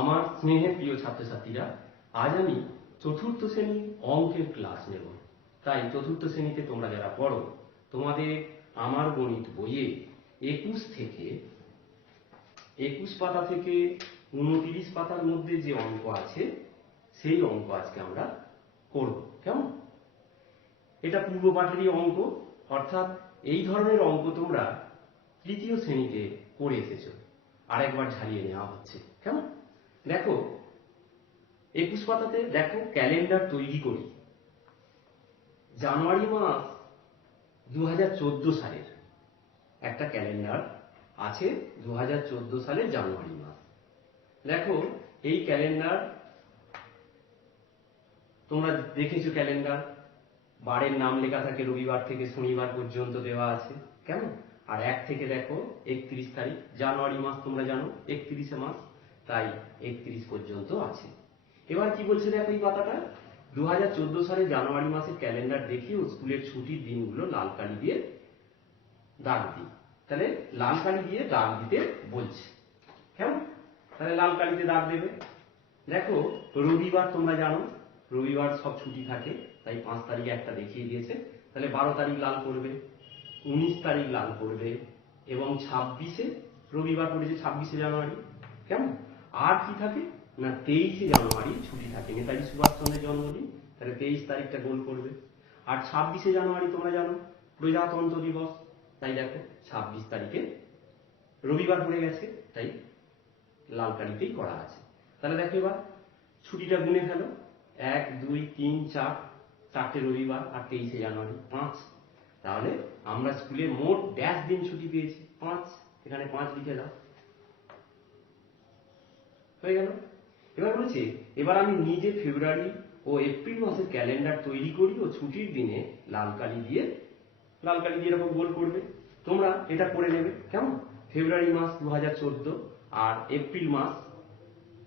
আমার স্নেহের প্রিয় ছাত্রছাত্রীরা, আজ আমি চতুর্থ শ্রেণীর অঙ্কের ক্লাস নেব। তাই চতুর্থ শ্রেণীতে তোমরা যারা পড়ো, তোমাদের আমার গণিত বইয়ে 21 পাতা থেকে 29 পাতার মধ্যে যে অঙ্ক আছে সেই অঙ্ক আজকে আমরা করব। কেমন? এটা পূর্ব পাঠেরই অঙ্ক, অর্থাৎ এই ধরনের অঙ্ক তোমরা তৃতীয় শ্রেণীতে করে এসেছো। আরেকবার ঝালিয়ে নেওয়া হচ্ছে। কেমন? দেখো 21 পাতাতে দেখো ক্যালেন্ডার তৈরি করি। জানুয়ারি মাস 2014 সালের একটা ক্যালেন্ডার আছে, 2014 সালের জানুয়ারি মাস। দেখো এই ক্যালেন্ডার তোমরা দেখেছো, ক্যালেন্ডার বারের নাম লেখা থাকে, রবিবার থেকে শনিবার পর্যন্ত দেওয়া আছে। কেমন? আর 1 থেকে দেখো 31 তারিখ, জানুয়ারি মাস তোমরা জানো 31শে মাস, তাই 31 পর্যন্ত আছে। এবার কি বলছে দেখো এই পাতাটা, 2014 সালের জানুয়ারি মাসের ক্যালেন্ডার দেখিয়ে স্কুলের ছুটির দিনগুলো লাল কালি দিয়ে দাগ দিই। তাহলে লাল কালি দিয়ে দাগ দিতে বলছে। কেমন? তাহলে লাল কালিতে দাগ দেবে। দেখো রবিবার তোমরা জানো রবিবার সব ছুটি থাকে, তাই 5 তারিখে একটা দেখিয়ে দিয়েছে। তাহলে 12 তারিখ লাল করবে, 19 তারিখ লাল করবে, এবং 26-এ রবিবার পড়েছে 26শে জানুয়ারি। কেমন? আর কি থাকে না, 23শে জানুয়ারি ছুটি থাকে, নেতাজি সুভাষচন্দ্রের জন্মদিন, তাহলে 23 তারিখটা গোল করবে। আর 26শে জানুয়ারি তোমরা জানো প্রজাতন্ত্র দিবস, তাই দেখো 26 তারিখে রবিবার পড়ে গেছে, তাই লাল কালিতেই করা আছে। তাহলে দেখো এবার ছুটিটা গুনে ফেলো, 1 2 3 4, 4টে রবিবার, আর 23শে জানুয়ারি 5। তাহলে আমরা স্কুলে মোট ড্যাশ দিন ছুটি পেয়েছি 5। এখানে 5 লিখে দাও, হয়ে গেল। এবার বলছে এবার আমি নিজে ফেব্রুয়ারি ও এপ্রিল মাসের ক্যালেন্ডার তৈরি করি ও ছুটির দিনে লাল কালি দিয়ে এরকম গোল করবে। তোমরা এটা করে নেবে। কেমন? ফেব্রুয়ারি মাস 2014 আর এপ্রিল মাস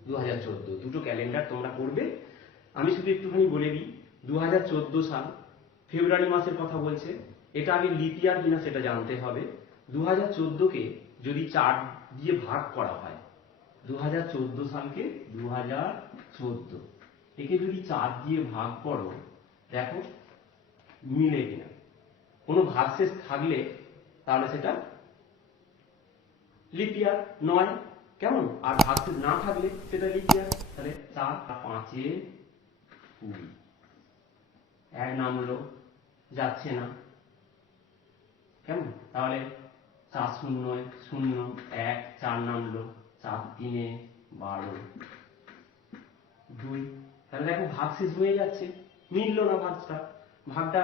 2014, দুটো ক্যালেন্ডার তোমরা করবে। আমি শুধু একটুখানি বলে দিই, 2014 সাল ফেব্রুয়ারি মাসের কথা বলছে, এটা আগে লিপ ইয়ার কিনা সেটা জানতে হবে। 2014-কে যদি 4 দিয়ে ভাগ করা হয়, 2014 সালকে 2014, একে যদি 4 দিয়ে ভাগ করো, দেখো মিলে কিনা। কোনো ভাগশেষ থাকলে তাহলে সেটা লিপ ইয়ার নয়। কেমন? আর ভাগশেষ না থাকলে সেটা লিপ ইয়ার। তাহলে 4 আর 5-এ 20, 1 নামলো, যাচ্ছে না। কেমন? তাহলে 4 0 0 1, 4 নামলো, 4 3 12 2। তাহলে দেখো ভাগশেষ হয়ে যাচ্ছে, মিললো না ভাগটা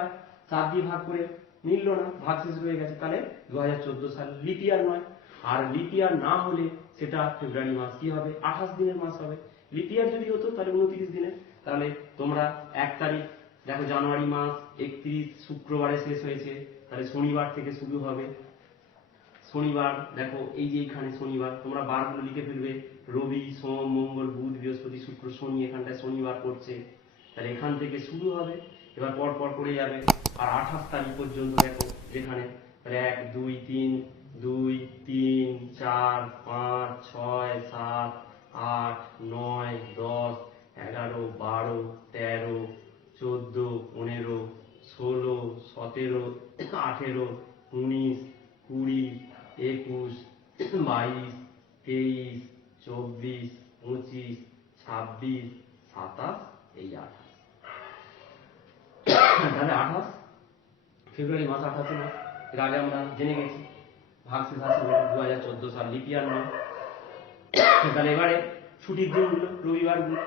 4 দিয়ে ভাগ করে মিললো না, ভাগশেষ হয়ে গেছে। তাহলে 2014 সাল লিপ ইয়ার নয়। আর লিপ ইয়ার না হলে সেটা ফেব্রুয়ারি মাস কি হবে? 28 দিনের মাস হবে। লিপ ইয়ার যদি হতো তাহলে 29 দিনের। তাহলে তোমরা 1 তারিখ দেখো জানুয়ারি মাস 31 শুক্রবারে শেষ হয়েছে, তাহলে শনিবার থেকে শুরু হবে। শনিবার দেখো এই যে এখানে শনিবার, তোমরা বারগুলো লিখে ফেলবে, রবি সোম মঙ্গল বুধ বৃহস্পতি শুক্র শনি, এখানটায় শনিবার পড়ছে, তাহলে এখান থেকে শুরু হবে, এবার পর পর করে যাবে। আর 28 তারিখ পর্যন্ত দেখো যেখানে, তাহলে 1 2 3 2 3 4 5 6 7 8 9 10 11 12 13 14 15 16 17 18 19 20 21 22 23 24 25 26 27, এই 28। তাহলে 28 ফেব্রুয়ারি মাস 28 মাস, এর আগে আমরা জেনে গেছি। ভাগশেষ আসবে 2014 সাল, লিপ ইয়ার নয়। তাহলে এবারে ছুটির দিনগুলো, রবিবারগুলো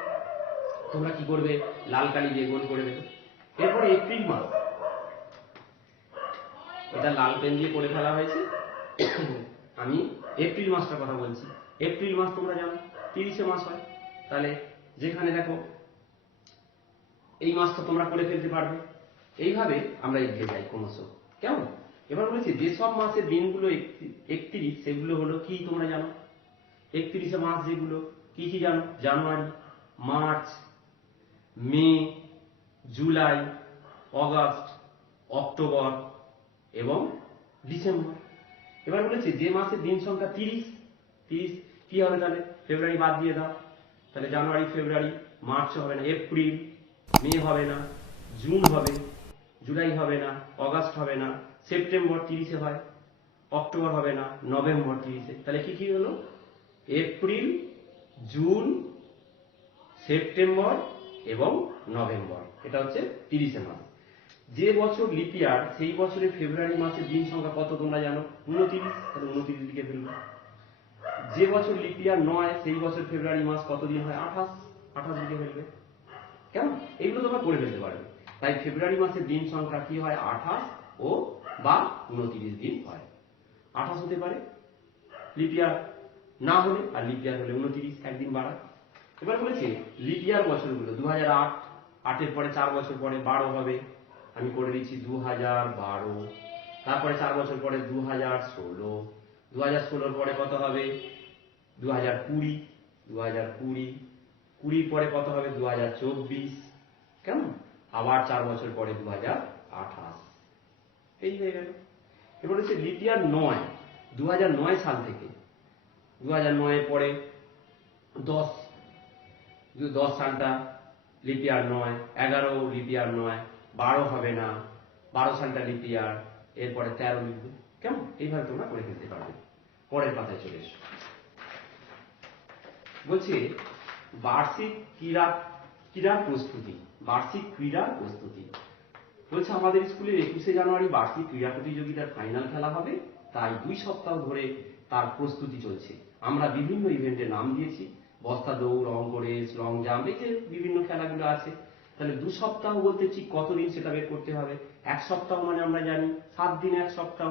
তোমরা কি করবে? লাল কালি দিয়ে গোল করে দেবে। এরপরে এপ্রিল মাস, এটা লাল পেন দিয়ে করে ফেলা হয়েছে। আমি এপ্রিল মাসটার কথা বলছি। এপ্রিল মাস তোমরা জানো 30শে মাস হয়, তাহলে যেখানে দেখো এই মাসটা তোমরা করে ফেলতে পারবে। এইভাবে আমরা এগিয়ে যাই ক্রমশ। কেমন? এবার বলেছি যেসব মাসের দিনগুলো 31, সেগুলো হলো কি তোমরা জানো? 31শে মাস যেগুলো কি কি জানো? জানুয়ারি, মার্চ, মে, জুলাই, অগাস্ট, অক্টোবর এবং ডিসেম্বর। এবার বলেছে যে মাসের দিন সংখ্যা 30 কি হবে? তাহলে ফেব্রুয়ারি বাদ দিয়ে দাও, তাহলে জানুয়ারি, ফেব্রুয়ারি, মার্চ হবে না, এপ্রিল, মে হবে না, জুন হবে, জুলাই হবে না, অগাস্ট হবে না, সেপ্টেম্বর 30-এ হয়, অক্টোবর হবে না, নভেম্বর 30-এ। তাহলে কি কি হলো? এপ্রিল, জুন, সেপ্টেম্বর এবং নভেম্বর, এটা হচ্ছে 30-এ মাস। যে বছর লিপ ইয়ার সেই বছরের ফেব্রুয়ারি মাসের দিন সংখ্যা কত তোমরা জানো? 29। তাহলে 29 লিখে ফেলবো। যে বছর লিপ ইয়ার নয় সেই বছর ফেব্রুয়ারি মাস কত দিন হয়? 28। 28 লিখে ফেলবে। কেমন? এগুলো তোমরা করে ফেলতে পারবে। তাই ফেব্রুয়ারি মাসের দিন সংখ্যা কি হয়? 28 ও বা 29 দিন হয়। 28 হতে পারে লিপ ইয়ার না হলে, আর লিপ ইয়ার হলে 29, একদিন বাড়া। এবার বলেছে লিপ ইয়ার বছরগুলো 2008, 8-এর পরে 4 বছর পরে 12 হবে, আমি করে দিচ্ছি 2012। তারপরে 4 বছর পরে 2016, 2016-র পরে কত হবে? 2020, 2020, 20-র পরে কত হবে? 2024, কেমন? আবার 4 বছর পরে 2028। এই হয়ে গেল। এবার হচ্ছে লিপ ইয়ার 9, 2009 সাল থেকে 2009-এর পরে 10, 10 সালটা লিপ ইয়ার নয়, 11 লিপ ইয়ার নয়, 12 হবে না, 12 সালটা লিপ ইয়ার, এরপরে 13 লিখবে। কেমন? এইভাবে তোমরা করে ফেলতে পারবে। পরের পাতায় চলে এসো। বলছে বার্ষিক ক্রীড়ার প্রস্তুতি। বার্ষিক ক্রীড়ার প্রস্তুতি বলছে আমাদের স্কুলের 21শে জানুয়ারি বার্ষিক ক্রীড়া প্রতিযোগিতার ফাইনাল খেলা হবে, তাই 2 সপ্তাহ ধরে তার প্রস্তুতি চলছে। আমরা বিভিন্ন ইভেন্টের নাম দিয়েছি, বস্তা দৌড়, অঙ্ক রেস, লং জাম্প, এই যে বিভিন্ন খেলাগুলো আছে। তাহলে 2 সপ্তাহ বলতে ঠিক কতদিন সেটা বের করতে হবে। 1 সপ্তাহ মানে আমরা জানি 7 দিন 1 সপ্তাহ।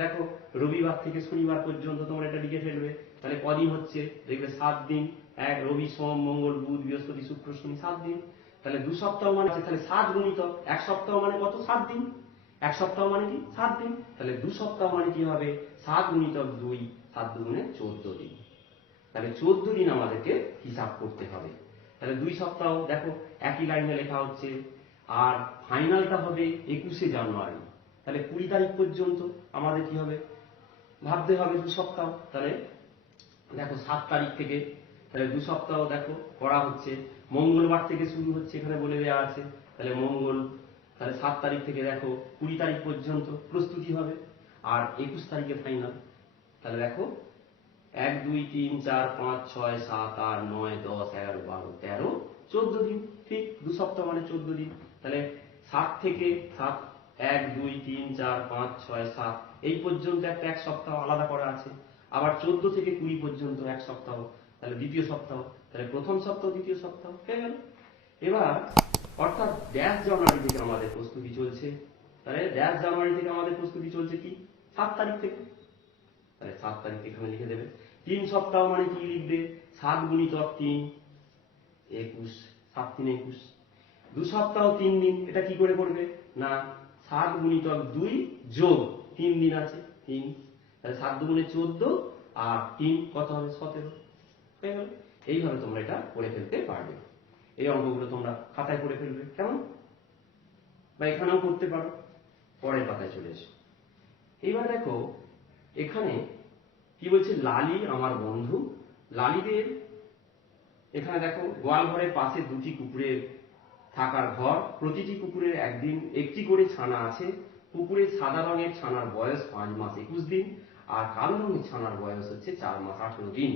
দেখো রবিবার থেকে শনিবার পর্যন্ত তোমরা এটা লিখে ফেলবে। তাহলে কদিন হচ্ছে? দেখবে 7 দিন। এক রবি, সোম, মঙ্গল, বুধ, বৃহস্পতি, শুক্র, শনি, 7 দিন। তাহলে 2 সপ্তাহ মানে তাহলে 7 গুণিত 1 সপ্তাহ মানে কত? 7 দিন। 1 সপ্তাহ মানে কি? 7 দিন। তাহলে 2 সপ্তাহ মানে কি হবে? 7 গুণিত 2, 7 দুগুণে 14 দিন। তাহলে 14 দিন আমাদেরকে হিসাব করতে হবে। তাহলে 2 সপ্তাহ দেখো একই লাইনে লেখা হচ্ছে। আর ফাইনালটা হবে 21শে জানুয়ারি। তাহলে 20 তারিখ পর্যন্ত আমাদের কি হবে? ভাবতে হবে 2 সপ্তাহ। তাহলে দেখো 7 তারিখ থেকে, তাহলে 2 সপ্তাহ দেখো করা হচ্ছে। মঙ্গলবার থেকে শুরু হচ্ছে, এখানে বলে দেওয়া আছে। তাহলে মঙ্গল, তাহলে 7 তারিখ থেকে দেখো 20 তারিখ পর্যন্ত প্রস্তুতি হবে, আর 21 তারিখে ফাইনাল। তাহলে দেখো 1, 2, 3, 4, 5, 6, 7, 8, 9, 10, 11, 12, 13, 14 দিন। ঠিক 2 সপ্তাহ মানে 14 দিন। তাহলে 7 থেকে 7, 1, 2, 3, 4, 5, 6, 7 এই পর্যন্ত একটা 1 সপ্তাহ আলাদা করা আছে। আবার 14 থেকে 20 পর্যন্ত 1 সপ্তাহ, তাহলে দ্বিতীয় সপ্তাহ। তাহলে প্রথম সপ্তাহ, দ্বিতীয় সপ্তাহ হয়ে গেল। এবার অর্থাৎ ড্যাশ জানুয়ারি থেকে আমাদের প্রস্তুতি চলছে। তাহলে ড্যাশ জানুয়ারি থেকে আমাদের প্রস্তুতি চলছে কি? 7 তারিখ থেকে। তাহলে 7 তারিখ এখানে লিখে দেবে। 3 সপ্তাহ মানে কি লিখবে? 7 গুণিত 3, 21, 7 3 21। 2 সপ্তাহ 3 দিন, এটা কি করে করবে? না 7 গুণিত 2 যোগ 3 দিন আছে 3, তাহলে 7 দুগুণে 14 আর 3 কত হবে? 17 হয়ে গেল। এইভাবে তোমরা এটা করে ফেলতে পারবে। এই অঙ্কগুলো তোমরা খাতায় করে ফেলবে, কেমন? বা এখানেও করতে পারো। পরের পাতায় চলে এসো। এইবার দেখো এখানে কি বলছে? লালি আমার বন্ধু। লালিদের এখানে দেখো গোয়াল ঘরের পাশে 2টি কুকুরের থাকার ঘর, প্রতিটি কুকুরের একটি করে ছানা আছে। কুকুরের সাদা রঙের ছানার বয়স 5 মাস 21 দিন, আর কালো রঙের ছানার বয়স হচ্ছে 4 মাস 18 দিন।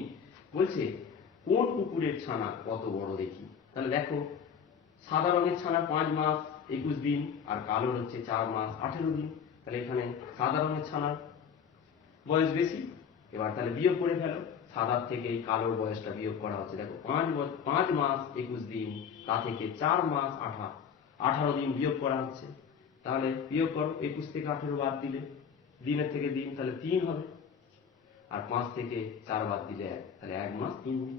বলছে কোন কুকুরের ছানা কত বড় দেখি। তাহলে দেখো সাদা রঙের ছানা 5 মাস 21 দিন, আর কালোর হচ্ছে 4 মাস 18 দিন। তাহলে এখানে সাদা রঙের ছানার বয়স বেশি। এবার তাহলে বিয়োগ করে ফেলো। সাদার থেকে এই কালোর বয়সটা বিয়োগ করা হচ্ছে। দেখো 5 মাস 21 দিন, তা থেকে 4 মাস 18 দিন বিয়োগ করা হচ্ছে। তাহলে বিয়োগ করো, 21 থেকে 18 বাদ দিলে দিনের থেকে দিন, তাহলে 3 হবে। আর 5 থেকে 4 বাদ দিলে 1, তাহলে 1 মাস 3 দিন।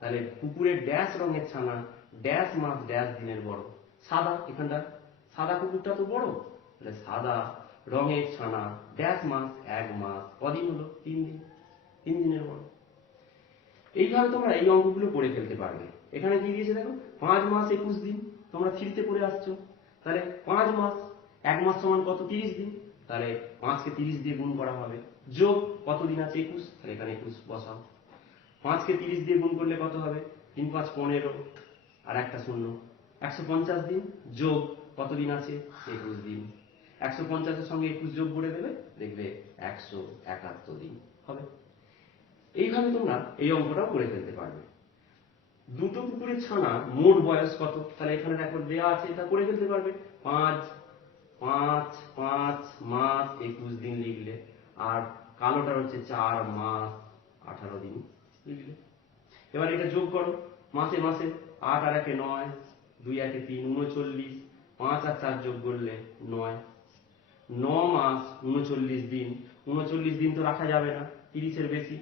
তাহলে কুকুরের ড্যাশ রঙের ছানা ড্যাশ মাস ড্যাশ দিনের বড়। সাদা, এখানটা সাদা কুকুরটা তো বড়, তাহলে সাদা রঙের ছানা ড্যাশ মাস 1 মাস কদিন হলো? 3 দিন, 3 দিনের বড়। এইভাবে তোমরা এই অঙ্কগুলো করে ফেলতে পারবে। এখানে কি দিয়েছে দেখো 5 মাস 21 দিন, তোমরা 3তে পড়ে আসছো। তাহলে 5 মাস, 1 মাস সমান কত? 30 দিন। তাহলে 5কে 30 দিয়ে গুণ করা হবে, যোগ কত দিন আছে? 21, তাহলে এখানে 21 বসাও। 5কে 30 দিয়ে গুণ করলে কত হবে? 3 5 15 আর একটা শূন্য, 150 দিন যোগ কতদিন আছে? 21 দিন। 150 এর সঙ্গে 21 যোগ করে দেবে, দেখবে 171 দিন হবে। এইভাবে তোমরা এই অঙ্কটাও করে ফেলতে পারবে। দুটো কুকুরের ছানা মোট বয়স কত? তাহলে এখানে দেখো দেওয়া আছে, এটা করে ফেলতে পারবে। 5 5 5 মাস 21 দিন লিখলে, আর কালোটার হচ্ছে 4 মাস 18 দিন লিখলে। এবার এটা যোগ করো মাসে মাসে, 8 আর 1 9, 2 1 3 39, 5 আর 4 যোগ করলে 9, 9 মাস 39 দিন। 39 দিন তো রাখা যাবে না, 30 এর বেশি,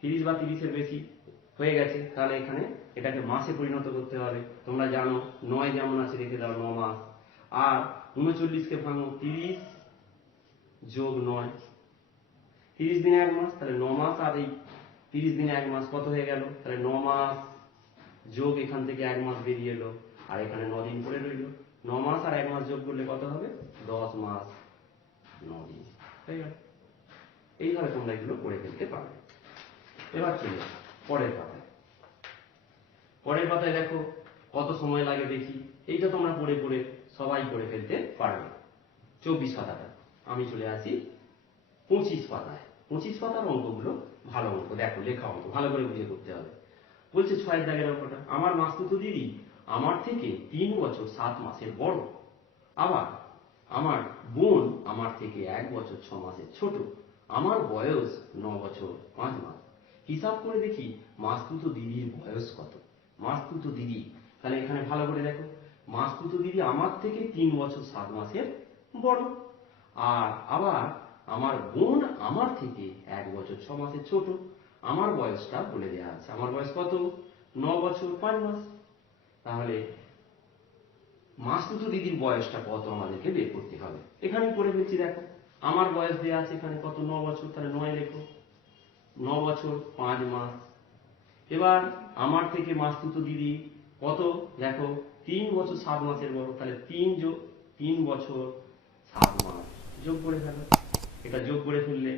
30 বা 30 এর বেশি হয়ে গেছে, তাহলে এখানে এটাকে মাসে পরিণত করতে হবে। তোমরা জানো 9 যেমন আছে রেখে দাও 9 মাস, আর 39 কে ভাঙো, 30 যোগ 9, 30 দিনে 1 মাস, তাহলে 9 মাস, আর এই 30 দিনে 1 মাস কত হয়ে গেল? তাহলে 9 মাস যোগ এখান থেকে 1 মাস বেরিয়ে এলো, আর এখানে 9 দিন পরে রইল। 9 মাস আর 1 মাস যোগ করলে কত হবে? 10 মাস 9 দিন হয়ে গেল। এইভাবে তোমরা এগুলো করে ফেলতে পারবে। এবার চলে পরের পাতায়। পরের পাতায় দেখো কত সময় লাগে দেখি। এইটা তোমরা পড়ে পড়ে সবাই করে ফেলতে পারবে। 24 পাতাটা, আমি চলে আসি 25 পাতায়। 25 পাতার অঙ্কগুলো ভালো অঙ্ক, দেখো লেখা অঙ্ক, ভালো করে বুঝে করতে হবে। বলছে 6 দাগের অঙ্কটা, আমার মাসতুতো দিদি আমার থেকে 3 বছর 7 মাসের বড়, আবার আমার বোন আমার থেকে 1 বছর 6 মাসের ছোট, আমার বয়স 9 বছর 5 মাস। হিসাব করে দেখি মাসতুতো দিদির বয়স কত। মাসতুতো দিদি, তাহলে এখানে ভালো করে দেখো, মাসতুতো দিদি আমার থেকে 3 বছর 7 মাসের বড়, আর আবার আমার বোন আমার থেকে 1 বছর 6 মাসের ছোট। আমার বয়সটা বলে দেওয়া আছে, আমার বয়স কত? 9 বছর 5 মাস। তাহলে মাসতুতো দিদির বয়সটা কত আমাদেরকে বের করতে হবে। এখানে করে ফেলছি, দেখো আমার বয়স দেওয়া আছে এখানে কত? 9 বছর, তাহলে 9 লেখো, 9 বছর 5 মাস। এবার আমার থেকে মাসতুতো দিদি কত? দেখো 3 বছর 7 মাসের বড়, তাহলে 3 বছর 7 মাস যোগ করে ফেলো। এটা যোগ করে ফেললে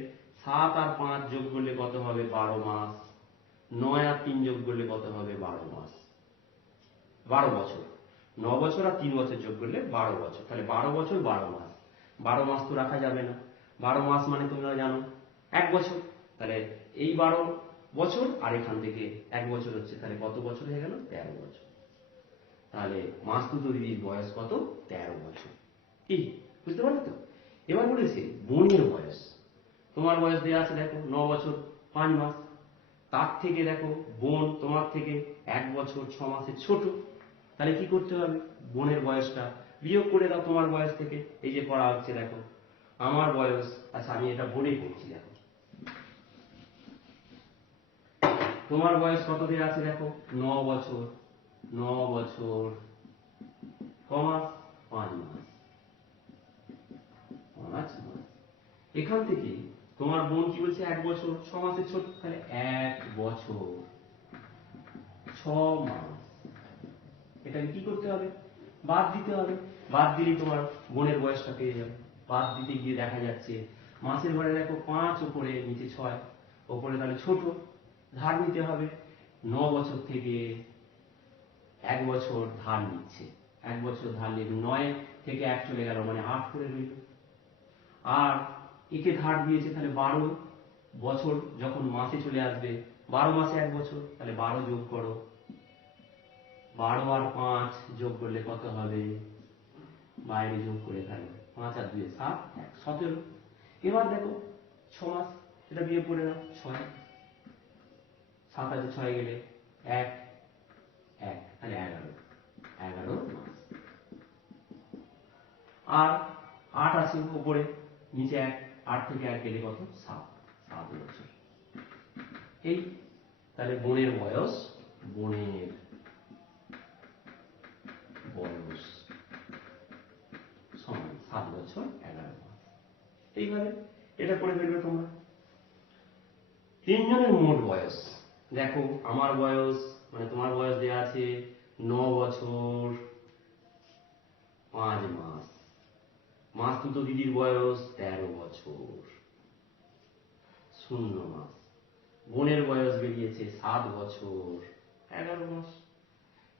7 আর 5 যোগ করলে কত হবে? 12 মাস। 9 আর 3 যোগ করলে কত হবে? 12 মাস, 12 বছর। 9 বছর আর 3 বছর যোগ করলে 12 বছর, তাহলে 12 বছর 12 মাস। 12 মাস তো রাখা যাবে না, 12 মাস মানে তোমরা জানো 1 বছর, তাহলে এই 12 বছর আর এখান থেকে 1 বছর হচ্ছে, তাহলে কত বছর হয়ে গেল? 13 বছর। তাহলে মাসতুতো দিদির বয়স কত? 13 বছর। কি বুঝতে পারলে তো? এবার বলেছে বোনের বয়স। তোমার বয়স দেওয়া আছে দেখো 9 বছর 5 মাস, তার থেকে দেখো বোন তোমার থেকে 1 বছর 6 মাসের ছোট, তাহলে কি করতে হবে? বোনের বয়সটা বিয়োগ করে দাও তোমার বয়স থেকে। এই যে করা হচ্ছে দেখো, আমার বয়স, আচ্ছা আমি এটা বলেই করছি, দেখো তোমার বয়স কত দেওয়া আছে দেখো? 9 বছর, 9 বছর কমা 5 মাস, 5 মাস। এখান থেকে তোমার বোন কি বলছে? 1 বছর 6 মাসের ছোট, তাহলে 1 বছর 6 মাস। এটাকে কি করতে হবে? বাদ দিতে হবে। বাদ দিলেই তোমার বোনের বয়সটা পেয়ে যাবে। বাদ দিতে গিয়ে দেখা যাচ্ছে মাসের ঘরে দেখো 5 ওপরে, নিচে 6, ওপরে তাহলে ছোট, ধার নিতে হবে। 9 বছর থেকে 1 বছর ধার নিচ্ছে, 1 বছর ধার নিয়ে 9 থেকে 1 চলে গেল, মানে 8 করে রইল। আর একে ধার দিয়েছে, তাহলে 12 বছর যখন মাসে চলে আসবে, 12 মাসে 1 বছর, তাহলে 12 যোগ করো, 12 আর 5 যোগ করলে কত হবে? বাইরে যোগ করে ফেলো, 5 আর 2 7, 1 17। এবার দেখো 6 মাস, এটা বিয়োগ করে নাও, 6 7 আছে 6 গেলে 1 1, তাহলে 11 মাস। আর 8 আছে উপরে, নিচে 1, 8 থেকে 1 গেলে কত? 7 বছর। এই তাহলে বোনের বয়স সমান 7 বছর 11 মাস। এইভাবে এটা করে ফেলবে তোমরা। তিনজনের মোট বয়স দেখো, আমার বয়স মানে তোমার বয়স দেওয়া আছে 9 বছর 5 মাস, মাসতুতো দিদির বয়স 13 বছর 0 মাস, বোনের বয়স বেরিয়েছে 7 বছর 11 11 মাস।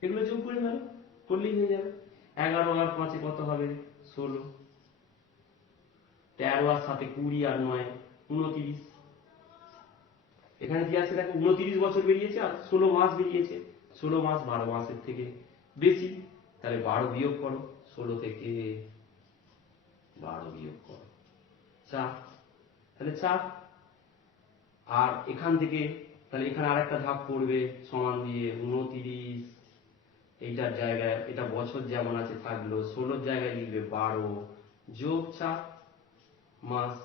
এগুলো যোগ করে ফেলো, করলেই হয়ে যাবে। 11 আর 5 কত হবে? 16। 13 আর 7 20 আর 9 29। এখানে কি আছে দেখো, 29 বছর বেরিয়েছে আর 16 মাস বেরিয়েছে। 16 মাস 12 মাসের থেকে বেশি, তাহলে 12 বিয়োগ করো, 16 থেকে 12 বিয়োগ করো, 4। তাহলে 4। আর এখান থেকে তাহলে এখানে আরেকটা ধাপ পড়বে, সমান দিয়ে 29, এইটার জায়গায় এটা বছর যেমন আছে থাকলো, 16 জায়গায় লিখবে 12 যোগ 4 মাস।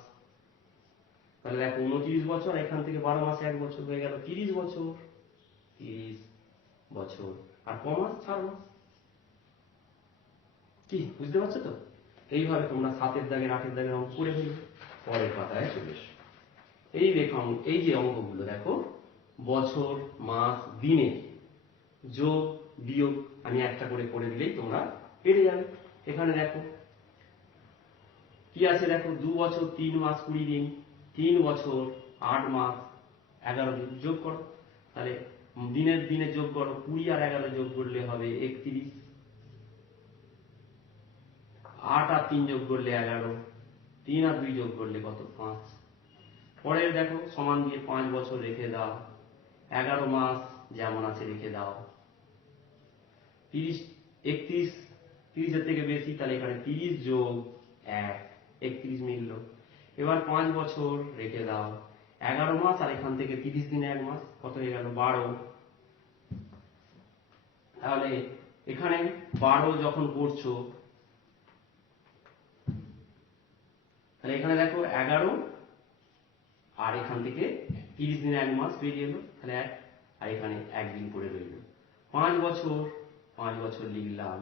তাহলে দেখো 29 বছর, এখান থেকে 12 মাসে 1 বছর হয়ে গেল 30 বছর। 30 বছর আর ক মাস? 4 মাস। কি বুঝতে পারছো তো? এইভাবে তোমরা 7-এর দাগের 8-এর দাগের অঙ্ক করে ফেলবে। পরের পাতায় চলে এসো। এই রেখা এই যে অঙ্কগুলো দেখো, বছর, মাস, দিনের যোগ বিয়োগ আমি একটা করে করে দিলেই তোমরা পেরে যাবে। এখানে দেখো কি আছে, দেখো 2 বছর 3 মাস 20 দিন, 3 বছর 8 মাস 11 দিন। যোগ করো, তাহলে দিনের দিনে যোগ করো, 20 আর 11 যোগ করলে হবে 31। 8 আর 3 যোগ করলে 11, 3 আর 2 যোগ করলে কত? 5। পরের দেখো সমান দিয়ে 5 বছর রেখে দাও, 11 মাস যেমন আছে রেখে দাও, 30 31, 30 এর থেকে বেশি, তাহলে এখানে 30 যোগ 1 31 মিলল। এবার 5 বছর রেখে দাও, 11 মাস আর এখান থেকে 30 দিনে 1 মাস, কত হয়ে গেল? 12। তাহলে এখানে 12 যখন করছো, তাহলে এখানে দেখো 11 আর এখান থেকে 30 দিনে 1 মাস বেরিয়ে এলো, তাহলে 1 আর এখানে 1 দিন পড়ে রইল। 5 বছর, 5 বছর লিখলাম।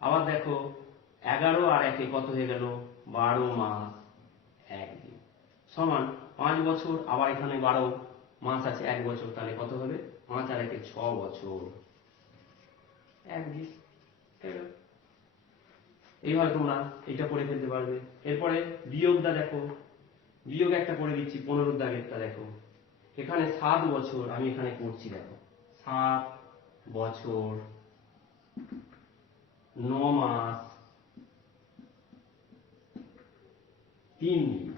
আবার দেখো 11 আর 1 কত হয়ে গেল? 12 মাস 1 দিন, সমান 5 বছর, আবার এখানে 12 মাস আছে 1 বছর, তাহলে কত হবে? 5 আর 1 6 বছর 1 দিন। এইভাবে তোমরা এটা করে ফেলতে পারবে। এরপরে বিয়োগটা দেখো, বিয়োগ একটা করে দিচ্ছি 15 দাগেরটা দেখো, এখানে 7 বছর আমি এখানে করছি, দেখো 7 বছর 9 মাস 3 দিন।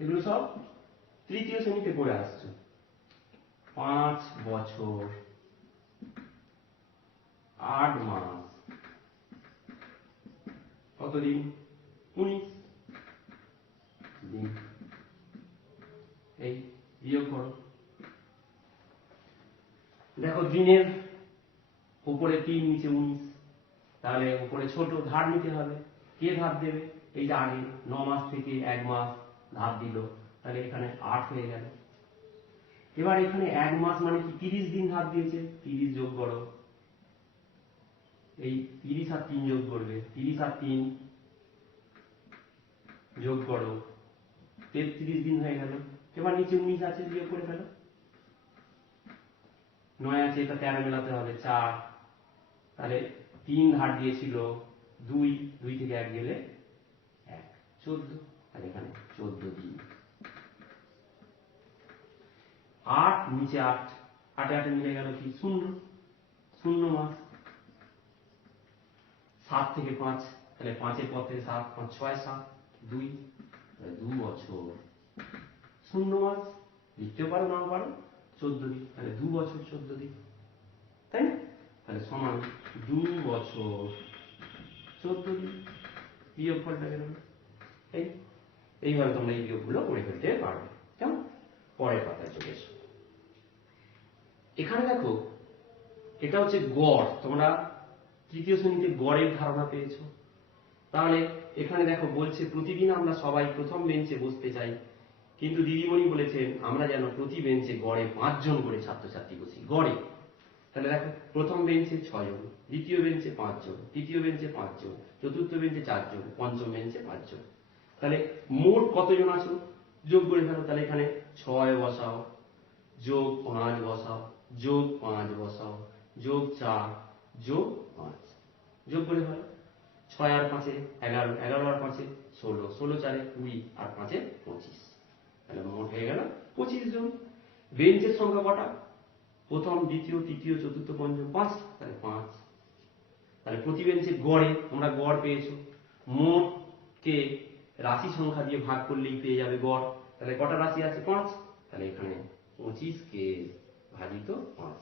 এগুলো সব তৃতীয় শ্রেণীতে পড়ে আসছো। 5 বছর 8 মাস কত দিন? 19 দিন। এই বিয়োগ করো, দেখো দিনের উপরে 3 নিচে 19, তাহলে উপরে ছোট ধার নিতে হবে। কে ধার দেবে? এই যে আগে 9 মাস থেকে 1 মাস ধার দিল, তাহলে এখানে 8 হয়ে গেল। এবার এখানে 1 মাস মানে কি? 30 দিন ধার দিয়েছে, 30 যোগ করো, এই 30 আর 3 যোগ করবে, 30 আর 3 যোগ করো, 33 দিন হয়ে গেল। এবার নিচে 19 আছে, বিয়োগ করে ফেলো। 9 আছে, এটা 13 মেলাতে হবে 4, তাহলে 3 ধার দিয়েছিল 2, 2 থেকে 1 গেলে 1, 14, তাহলে এখানে 14 দিন। 8 নিচে 8, 8 8 মিলে গেল কি? 0, 0 মাস। 7 থেকে 5, তাহলে 5 এর পর থেকে 7, 5 6 7 2, তাহলে 2 বছর 0 মাস। লিখতেও পারো নাও পারো, 14 দিন, তাহলে 2 বছর 14 দিন, তাই না? তাহলে সমান 2 বছর 14 দিন। বিয়োগ ফলটা বেরোবে। এইভাবে তোমরা এই বিয়োগগুলো করে ফেলতে পারবে। কেমন? পরের পাতায় চলে এসো। এখানে দেখো এটা হচ্ছে গড়, তোমরা তৃতীয় শ্রেণীতে গড়ের ধারণা পেয়েছো। তাহলে এখানে দেখো বলছে প্রতিদিন আমরা সবাই প্রথম বেঞ্চে বসতে চাই, কিন্তু দিদিমণি বলেছেন আমরা যেন প্রতি বেঞ্চে গড়ে 5 জন করে ছাত্রছাত্রী বসি, গড়ে। তাহলে দেখো প্রথম বেঞ্চে 6 জন, দ্বিতীয় বেঞ্চে 5 জন, তৃতীয় বেঞ্চে 5 জন, চতুর্থ বেঞ্চে 4 জন, পঞ্চম বেঞ্চে 5 জন। তাহলে মোট কতজন আছো? যোগ করে ফেলো। তাহলে এখানে 6 বসাও, যোগ 5 বসাও, যোগ 5 বসাও, যোগ 4, যোগ 5, যোগ করে ফেলো। 6 আর 5 11, 11 আর 5 16, 16 4 20 আর 5 25, তাহলে মোট হয়ে গেল 25 জন। বেঞ্চের সংখ্যা কটা? প্রথম, দ্বিতীয়, তৃতীয়, চতুর্থ, পঞ্চম, 5, তাহলে 5। তাহলে প্রতি বেঞ্চে গড়ে তোমরা গড় পেয়েছো, মোটকে রাশি সংখ্যা দিয়ে ভাগ করলেই পেয়ে যাবে গড়। তাহলে কটা রাশি আছে? 5। তাহলে এখানে 25কে ভাজিত 5,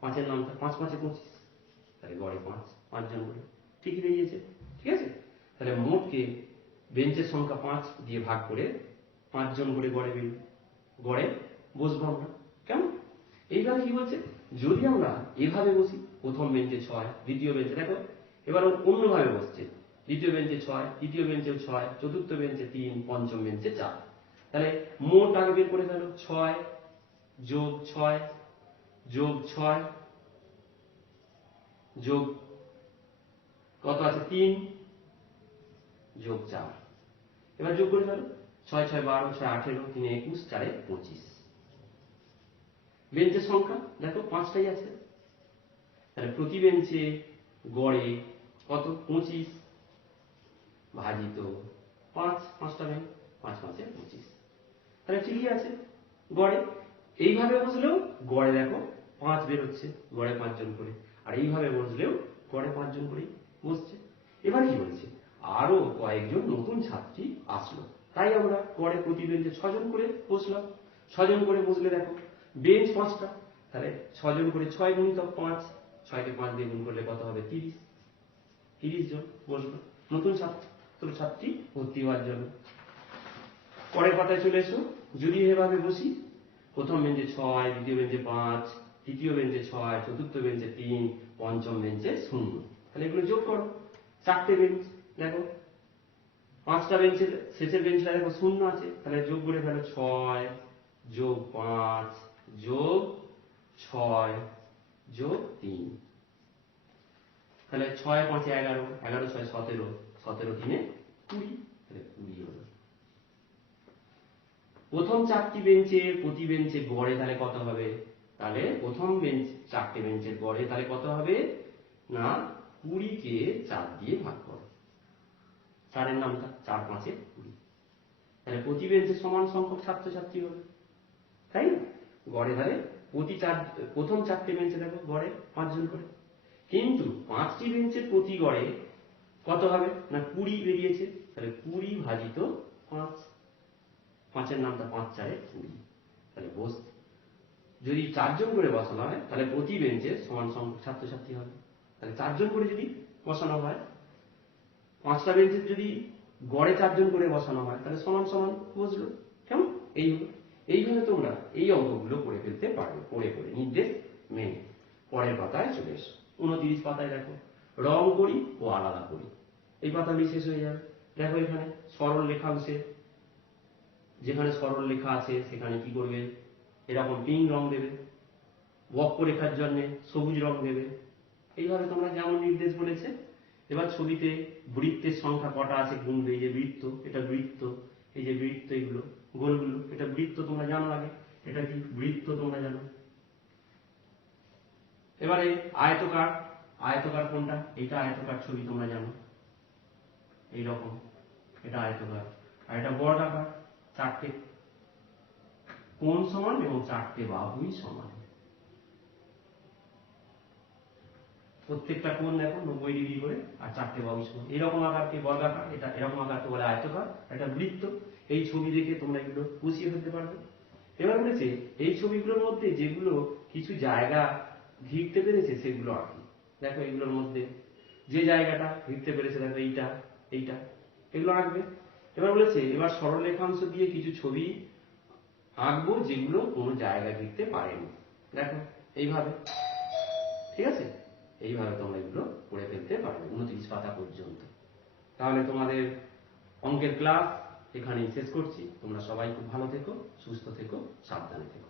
5-এর নামটা 5 5 25, তাহলে গড়ে 5, 5 জন করে ঠিকই বেরিয়েছে। ঠিক আছে, তাহলে মোটকে বেঞ্চের সংখ্যা 5 দিয়ে ভাগ করে 5 জন করে গড়ে বেরোবে, গড়ে বসবো আমরা। কেমন? এইভাবে কি বলছে, যদি আমরা এভাবে বসি, প্রথম বেঞ্চে 6, দ্বিতীয় বেঞ্চে দেখো এবার অন্যভাবে বসছে, দ্বিতীয় বেঞ্চে 6, তৃতীয় বেঞ্চেও 6, চতুর্থ বেঞ্চে 3, পঞ্চম বেঞ্চে 4। তাহলে মোট আগে বের করে ফেলো, 6 যোগ 6 যোগ 6 যোগ কত আছে 3 যোগ 4, এবার যোগ করে ফেলো, 6 6 12, 6 18, 3 21, 4 25। বেঞ্চের সংখ্যা দেখো 5টাই আছে, তাহলে প্রতি বেঞ্চে গড়ে কত? 25 ভাজিত 5, 5টা বেঞ্চ, 5 5 25, তাহলে ঠিকই আছে গড়ে। এইভাবে বসলেও গড়ে দেখো 5 বের হচ্ছে, গড়ে 5 জন করে, আর এইভাবে বসলেও গড়ে 5 জন করেই বসছে। এবার কি বলছে, আরো কয়েকজন নতুন ছাত্রী আসলো, তাই আমরা গড়ে প্রতি বেঞ্চে 6 জন করে বসলাম। 6 জন করে বসলে দেখো বেঞ্চ 5টা, তাহলে 6 জন করে 6 গুণিতক 5, 6কে 5 দিয়ে গুণ করলে কত হবে? 30, 30 জন বসলো নতুন ছাত্রছাত্রী ভর্তি হওয়ার জন্য। পরের পাতায় চলে এসো, যদি এভাবে বসি, প্রথম বেঞ্চে 6, দ্বিতীয় বেঞ্চে 5, তৃতীয় বেঞ্চে 6, চতুর্থ বেঞ্চে 3, পঞ্চম বেঞ্চে 0, তাহলে এগুলো যোগ করো। 4টে বেঞ্চ দেখো, 5টা বেঞ্চের শেষের বেঞ্চটা দেখো 0 আছে, তাহলে যোগ করে ফেলো, 6 যোগ 5 যোগ 6 যোগ 3, তাহলে 6 5 11, 11 6 17, 17 3 20, তাহলে 20 হলো। প্রথম 4টি বেঞ্চের প্রতি বেঞ্চে গড়ে তাহলে কত হবে? তাহলে প্রথম বেঞ্চ 4টে বেঞ্চের গড়ে তাহলে কত হবে না, 20কে 4 দিয়ে ভাগ করো, 4-এর নামটা 4 5 20, তাহলে প্রতি বেঞ্চে সমান সংখ্যক ছাত্রছাত্রী হবে, তাই না? গড়ে তাহলে প্রথম 4টে বেঞ্চে দেখো গড়ে 5 জন করে, কিন্তু 5টি বেঞ্চের প্রতি গড়ে কত হবে না, 20 বেরিয়েছে, তাহলে 20 ভাজিত 5, 5-এর নামটা 5 4 20, তাহলে বস যদি 4 জন করে বসানো হয় তাহলে প্রতি বেঞ্চে সমান সংখ্যক ছাত্রছাত্রী হবে, তাহলে 4 জন করে যদি বসানো হয়, 5টা বেঞ্চে যদি গড়ে 4 জন করে বসানো হয় তাহলে সমান সমান বসলো। কেমন? এই হলো। এইভাবে তোমরা এই অঙ্কগুলো করে ফেলতে পারবে পড়ে পড়ে নির্দেশ মেনে। পরের পাতায় চলে এসো, 29 পাতায় দেখো, রং করি ও আলাদা করি। এই পাতাগুলি শেষ হয়ে যাবে। দেখো এখানে সরল রেখাংশে যেখানে সরল লেখা আছে সেখানে কি করবে, এরকম পিঙ্ক রং দেবে, বক্ররেখার জন্য সবুজ রং দেবে। এইভাবে তোমরা যেমন নির্দেশ বলেছে। এবার ছবিতে বৃত্তের সংখ্যা কটা আছে গুনবে, এই যে বৃত্ত, এটা বৃত্ত, এই যে বৃত্ত, এগুলো গোলগুলো, এটা বৃত্ত তোমরা জানো, আগে এটা কি বৃত্ত তোমরা জানো। এবারে আয়তকার, আয়তকার কোনটা, এটা আয়তকার ছবি তোমরা জানো, এইরকম এটা আয়তকার। আর এটা বর্গাকার, 4টে কোণ সমান এবং 4টে বাহুই সমান, প্রত্যেকটা কোণ দেখো 90 ডিগ্রি করে, আর 4টে বাহু সমান। এরকম আকারকে বর্গাকার, এটা এরকম আকারকে বলে আয়তকার, এটা বৃত্ত। এই ছবি দেখে তোমরা এগুলো বুঝিয়ে ফেলতে পারবে। এবার বলেছে এই ছবিগুলোর মধ্যে যেগুলো কিছু জায়গা ঘিরতে পেরেছে সেগুলো আঁকি। দেখো এগুলোর মধ্যে যে জায়গাটা ঘিরতে পেরেছে, দেখো এইটা এইটা, এগুলো আঁকবে। এবার বলেছে এবার সরল রেখাংশ দিয়ে কিছু ছবি আঁকবো যেগুলো কোনো জায়গা ঘিরতে পারেনি। দেখো এইভাবে, ঠিক আছে? এইভাবে তোমরা এগুলো করে ফেলতে পারবে 29 পাতা পর্যন্ত। তাহলে তোমাদের অঙ্কের ক্লাস এখানেই শেষ করছি। তোমরা সবাই খুব ভালো থেকো, সুস্থ থেকো, সাবধানে থেকো।